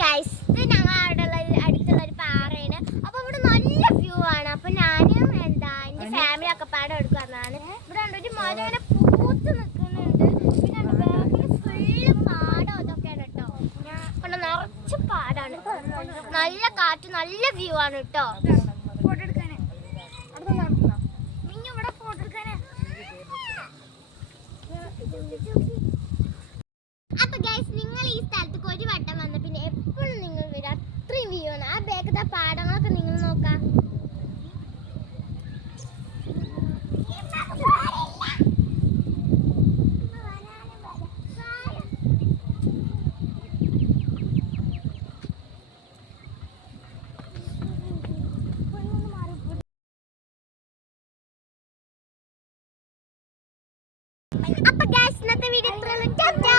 Guys ഇത് ഞങ്ങളുടെ അടുത്തുള്ള ഒരു പാറയാണ്. അപ്പൊ ഇവിടെ നല്ല വ്യൂ ആണ്. അപ്പൊ ഞാനും എന്റെ ഫാമിലി ഒക്കെ പാടം എടുക്കാന്നാണ്. ഇവിടെ ഒരു മരം ഇങ്ങനെ പൂത്ത് നിൽക്കുന്നുണ്ട്. പിന്നെ ബാക്കിൽ ഫുള്ള് പാടം ഇതൊക്കെയാണ് കേട്ടോ. കൊണ്ട് നിറച്ച് പാടാണ്. നല്ല കാറ്റ്, നല്ല വ്യൂ ആണ് കേട്ടോ. ഫോട്ടോ എടുക്കാന് മിന്നു ഇവിടെ ഫോട്ടോ എടുക്കാന്. അപ്പൊ ഗൈസ് നിങ്ങൾ ഈ സ്ഥലത്തേക്ക് ഒരു വട്ടം വന്ന പിന്നെ എപ്പോഴും നിങ്ങൾ വരും. അത്രയും വ്യൂ ആണ്. ആ ബാക്കത്തെ പാടങ്ങളൊക്കെ നിങ്ങൾ നോക്കാം. അപ്പൊ ഗൈസ് ഇന്നത്തെ വീഡിയോ ഇത്രയുള്ളൂ. ടാറ്റാ.